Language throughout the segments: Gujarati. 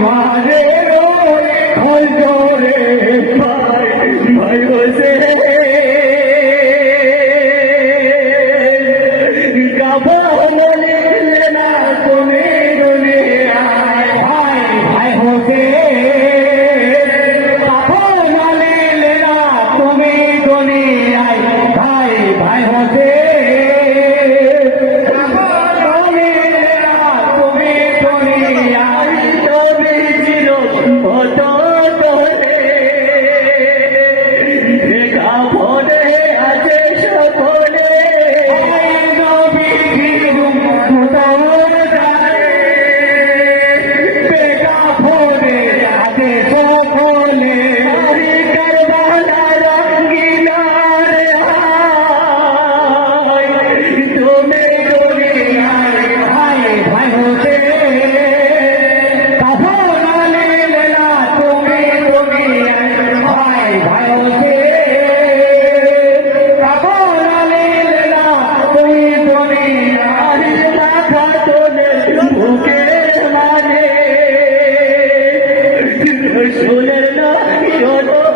મારે Amen.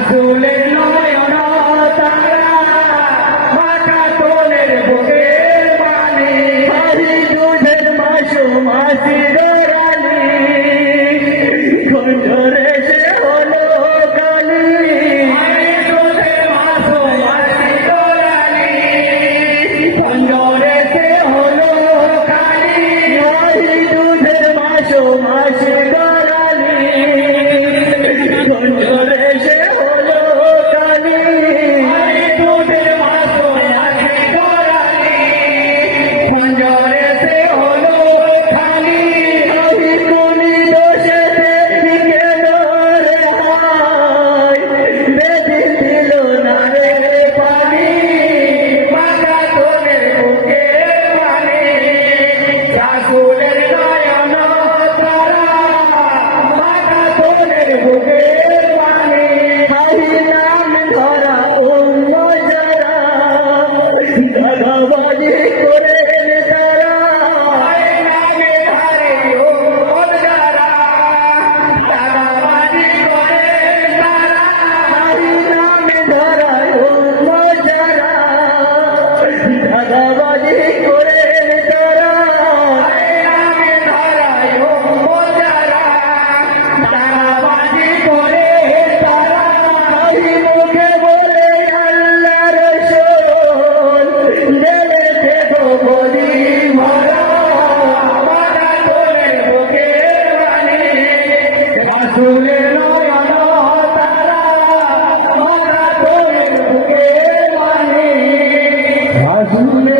azules. Aleluya.